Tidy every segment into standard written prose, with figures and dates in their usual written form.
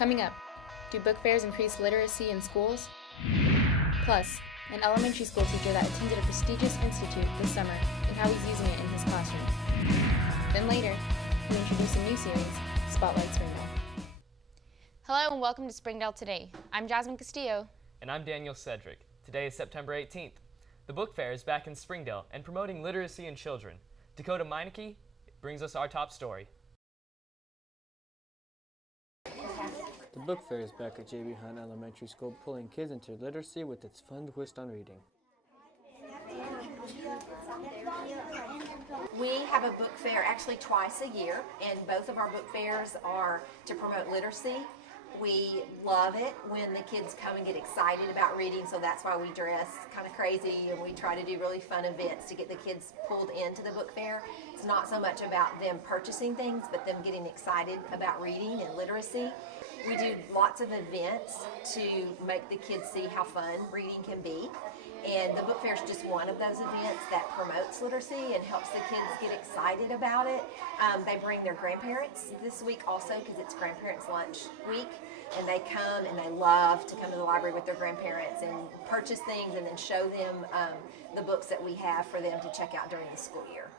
Coming up, do book fairs increase literacy in schools? Plus, an elementary school teacher that attended a prestigious institute this summer and how he's using it in his classroom. Then later, we introduce a new series, Spotlight Springdale. Hello and welcome to Springdale Today. I'm Jasmine Castillo. And I'm Daniel Cedric. Today is September 18th. The book fair is back in Springdale and promoting literacy in children. Dakota Meineke brings us our top story. The book fair is back at J.B. Hunt Elementary School, pulling kids into literacy with its fun twist on reading. We have a book fair actually twice a year, and both of our book fairs are to promote literacy. We love it when the kids come and get excited about reading, so that's why we dress kind of crazy and we try to do really fun events to get the kids pulled into the book fair. It's not so much about them purchasing things, but them getting excited about reading and literacy. We do lots of events to make the kids see how fun reading can be. And the book fair is just one of those events that promotes literacy and helps the kids get excited about it. They bring their grandparents this week also because it's Grandparents Lunch Week. And they come and they love to come to the library with their grandparents and purchase things and then show them the books that we have for them to check out during the school year.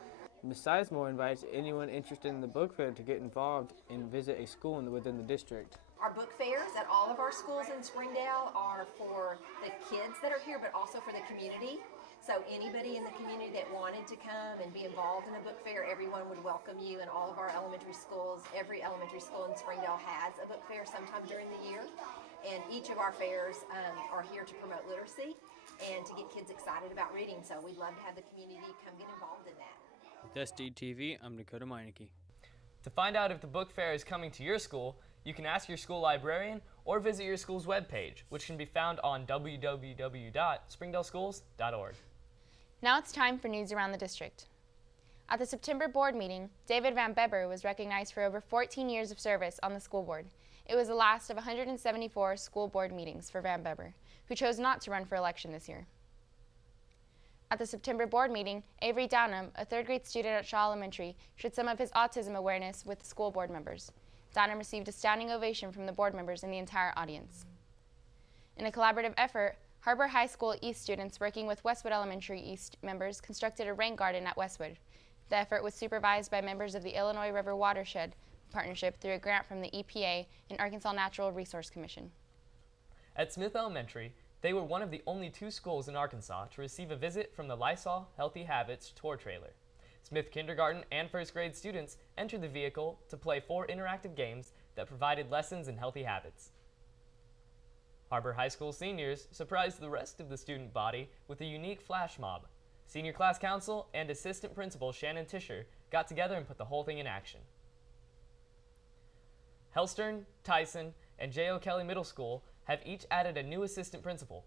Ms. Sizemore invites anyone interested in the book fair to get involved and visit a school within the district. Our book fairs at all of our schools in Springdale are for the kids that are here, but also for the community. So anybody in the community that wanted to come and be involved in a book fair, everyone would welcome you. In all of our elementary schools, every elementary school in Springdale has a book fair sometime during the year. And each of our fairs are here to promote literacy and to get kids excited about reading. So we'd love to have the community come get involved in that. With SDTV, I'm Dakota Meineke. To find out if the book fair is coming to your school, you can ask your school librarian or visit your school's webpage, which can be found on www.springdaleschools.org. Now it's time for news around the district. At the September board meeting, David Van Beber was recognized for over 14 years of service on the school board. It was the last of 174 school board meetings for Van Beber, who chose not to run for election this year. At the September board meeting, Avery Downham, a third grade student at Shaw Elementary, shared some of his autism awareness with the school board members. Downham received a standing ovation from the board members and the entire audience. In a collaborative effort, Har-ber High School East students working with Westwood Elementary East members constructed a rain garden at Westwood. The effort was supervised by members of the Illinois River Watershed Partnership through a grant from the EPA and Arkansas Natural Resource Commission. At Smith Elementary, they were one of the only 2 schools in Arkansas to receive a visit from the Lysol Healthy Habits tour trailer. Smith kindergarten and first grade students entered the vehicle to play 4 interactive games that provided lessons in healthy habits. Har-ber High School seniors surprised the rest of the student body with a unique flash mob. Senior class council and assistant principal Shannon Tischer got together and put the whole thing in action. Hellstern, Tyson, and J.O. Kelly Middle School have each added a new assistant principal.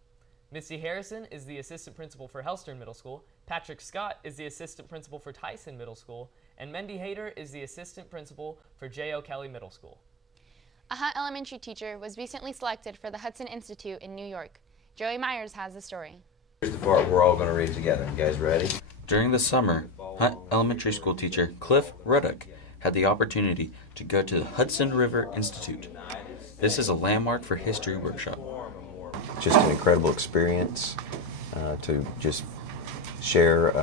Misty Harrison is the assistant principal for Hellstern Middle School, Patrick Scott is the assistant principal for Tyson Middle School, and Mendy Hayter is the assistant principal for J.O. Kelly Middle School. A Hunt Elementary teacher was recently selected for the Hudson Institute in New York. Joey Myers has the story. Here's the part we're all going to read together. You guys ready? During the summer, Hunt Elementary School teacher Clif Ruddick had the opportunity to go to the Hudson River Institute. This is a landmark for history workshop. Just an incredible experience to just share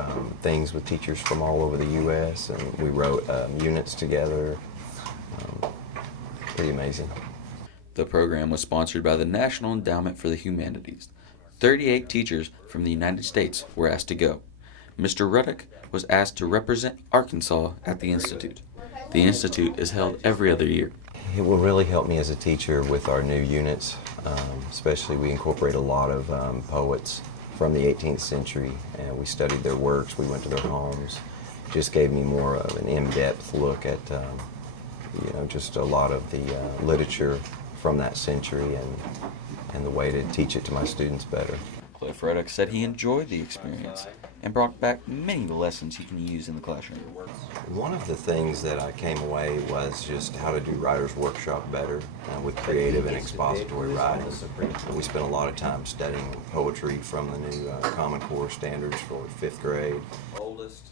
things with teachers from all over the U.S. and we wrote units together. Pretty amazing. The program was sponsored by the National Endowment for the Humanities. 38 teachers from the United States were asked to go. Mr. Ruddick was asked to represent Arkansas at the Institute. The Institute is held every other year. It will really help me as a teacher with our new units, especially we incorporate a lot of poets from the 18th century, and we studied their works, we went to their homes. Just gave me more of an in-depth look at just a lot of the literature from that century and the way to teach it to my students better. Clif Ruddick said he enjoyed the experience and brought back many of the lessons he can use in the classroom. One of the things that I came away was just how to do writer's workshop better with creative and expository writing. We spent a lot of time studying poetry from the new Common Core standards for 5th grade.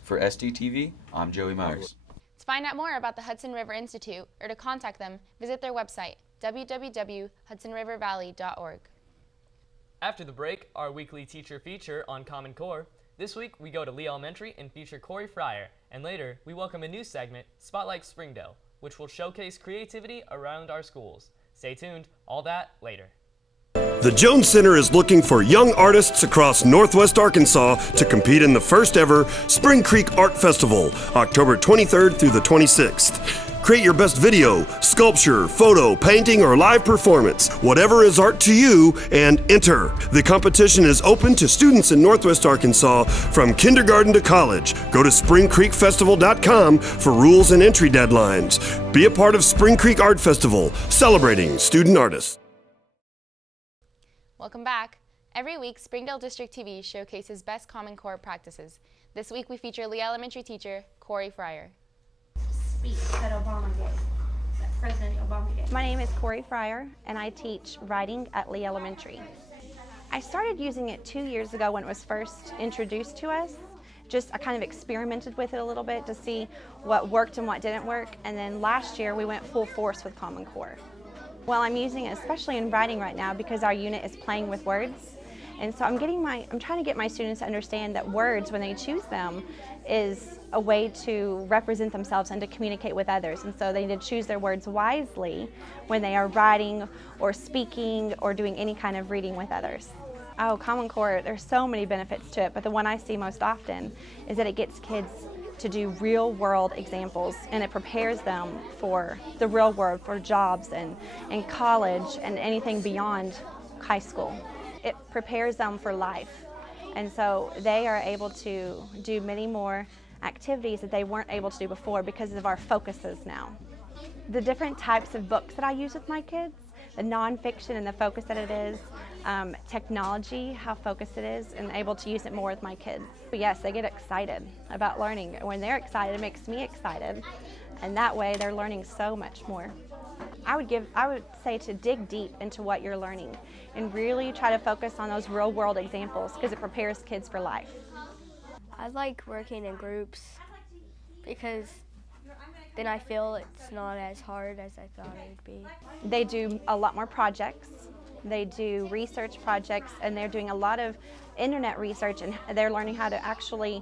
For SDTV, I'm Joey Myers. To find out more about the Hudson River Institute or to contact them, visit their website, www.hudsonrivervalley.org. After the break, our weekly teacher feature on Common Core. This week, we go to Lee Elementary and feature Cori Fryar, and later, we welcome a new segment, Spotlight Springdale, which will showcase creativity around our schools. Stay tuned, all that later. The Jones Center is looking for young artists across Northwest Arkansas to compete in the first ever Spring Creek Art Festival, October 23rd through the 26th. Create your best video, sculpture, photo, painting, or live performance, whatever is art to you, and enter. The competition is open to students in Northwest Arkansas from kindergarten to college. Go to springcreekfestival.com for rules and entry deadlines. Be a part of Spring Creek Art Festival, celebrating student artists. Welcome back. Every week, Springdale District TV showcases best Common Core practices. This week, we feature Lee Elementary teacher Cori Fryar. Speech that Obama gave, that President Obama gave. My name is Cori Fryar, and I teach writing at Lee Elementary. I started using it 2 years ago when it was first introduced to us. I kind of experimented with it a little bit to see what worked and what didn't work, and then last year we went full force with Common Core. Well, I'm using it especially in writing right now because our unit is playing with words. And so I'm trying to get my students to understand that words, when they choose them, is a way to represent themselves and to communicate with others. And so they need to choose their words wisely when they are writing or speaking or doing any kind of reading with others. Oh, Common Core, there's so many benefits to it, but the one I see most often is that it gets kids to do real world examples, and it prepares them for the real world, for jobs and college and anything beyond high school. It prepares them for life, and so they are able to do many more activities that they weren't able to do before because of our focuses now. The different types of books that I use with my kids, the nonfiction and the focus that it is, technology, how focused it is, and able to use it more with my kids. But yes, they get excited about learning. When they're excited, it makes me excited, and that way they're learning so much more. I would say to dig deep into what you're learning and really try to focus on those real world examples because it prepares kids for life. I like working in groups because then I feel it's not as hard as I thought it would be. They do a lot more projects. They do research projects, and they're doing a lot of internet research, and they're learning how to actually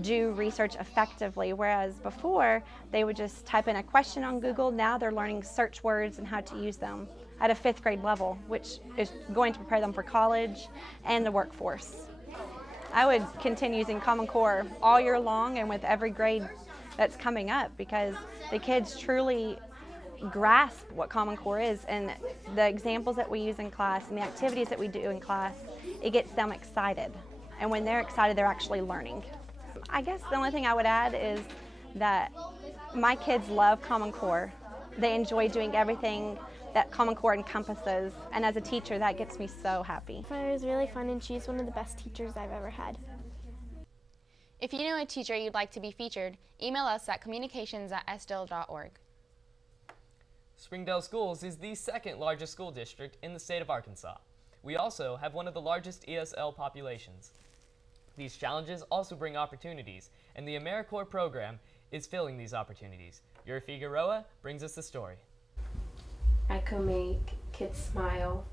do research effectively, whereas before they would just type in a question on Google. Now they're learning search words and how to use them at a 5th grade level, which is going to prepare them for college and the workforce. I would continue using Common Core all year long and with every grade that's coming up because the kids truly grasp what Common Core is, and the examples that we use in class and the activities that we do in class, it gets them excited. And when they're excited, they're actually learning. I guess the only thing I would add is that my kids love Common Core. They enjoy doing everything that Common Core encompasses, and as a teacher, that gets me so happy. It was really fun, and she's one of the best teachers I've ever had. If you know a teacher you'd like to be featured, email us at communications@sdil.org. Springdale Schools is the 2nd largest school district in the state of Arkansas. We also have one of the largest ESL populations. These challenges also bring opportunities, and the AmeriCorps program is filling these opportunities. Yuri Figueroa brings us the story. I could make kids smile.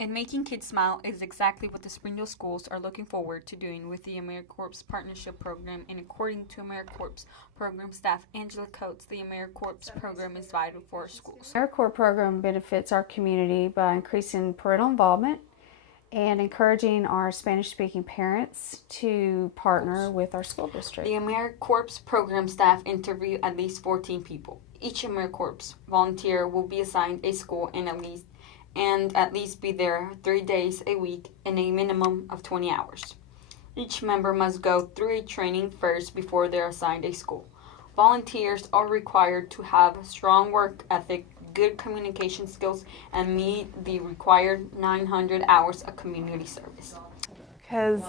And making kids smile is exactly what the Springdale schools are looking forward to doing with the AmeriCorps Partnership Program. And according to AmeriCorps program staff Angela Coates, the AmeriCorps program is vital for our schools. AmeriCorps program benefits our community by increasing parental involvement and encouraging our Spanish-speaking parents to partner with our school district. The AmeriCorps program staff interview at least 14 people. Each AmeriCorps volunteer will be assigned a school and at least be there 3 days a week in a minimum of 20 hours. Each member must go through a training first before they're assigned a school. Volunteers are required to have a strong work ethic, good communication skills, and meet the required 900 hours of community service. Because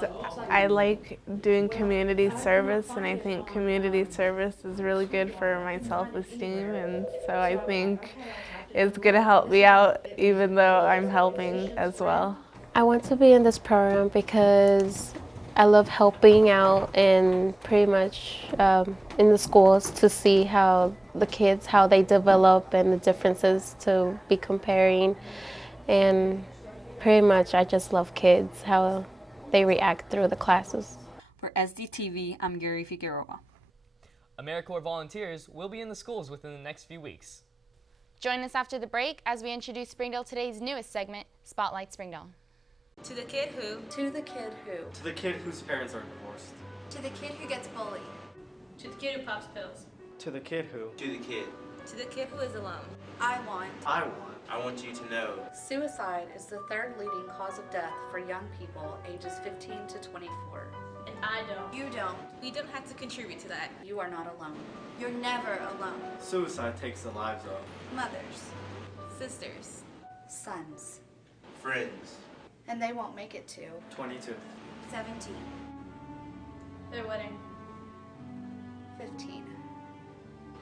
I like doing community service, and I think community service is really good for my self-esteem, and so I think it's going to help me out even though I'm helping as well. I want to be in this program because I love helping out and pretty much in the schools to see how the kids, how they develop and the differences to be comparing. And pretty much I just love kids, how they react through the classes. For SDTV, I'm Gary Figueroa. AmeriCorps volunteers will be in the schools within the next few weeks. Join us after the break as we introduce Springdale Today's newest segment, Spotlight Springdale. To the kid who. To the kid who. To the kid whose parents are divorced. To the kid who gets bullied. To the kid who pops pills. To the kid who. To the kid. To the kid who is alone. I want you to know. Suicide is the third leading cause of death for young people ages 15 to 24. And I don't. You don't. We don't have to contribute to that. You are not alone. You're never alone. Suicide takes the lives of mothers, sisters, sons, friends. And they won't make it to 22, 17, their wedding, 15.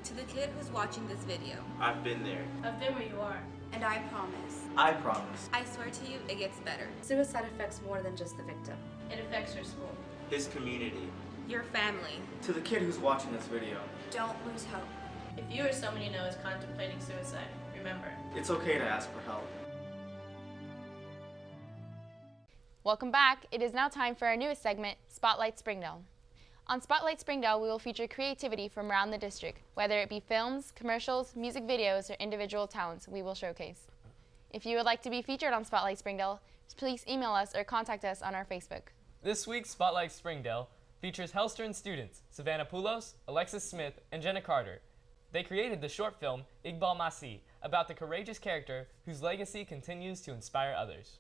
To the kid who's watching this video. I've been there. I've been where you are. And I promise. I promise. I swear to you, it gets better. Suicide affects more than just the victim. It affects your school. His community. Your family. To the kid who's watching this video. Don't lose hope. If you or someone you know is contemplating suicide, remember. It's okay to ask for help. Welcome back. It is now time for our newest segment, Spotlight Springdale. On Spotlight Springdale, we will feature creativity from around the district, whether it be films, commercials, music videos, or individual talents we will showcase. If you would like to be featured on Spotlight Springdale, please email us or contact us on our Facebook. This week's Spotlight Springdale features Hellstern students Savannah Poulos, Alexis Smith, and Jenna Carter. They created the short film Igbal Masih about the courageous character whose legacy continues to inspire others.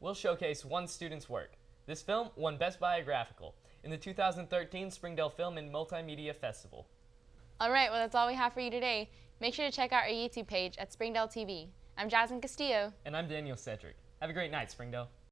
We'll showcase one student's work. This film won Best Biographical in the 2013 Springdale Film and Multimedia Festival. All right, well, that's all we have for you today. Make sure to check out our YouTube page at Springdale TV. I'm Jasmine Castillo. And I'm Daniel Cedric. Have a great night, Springdale.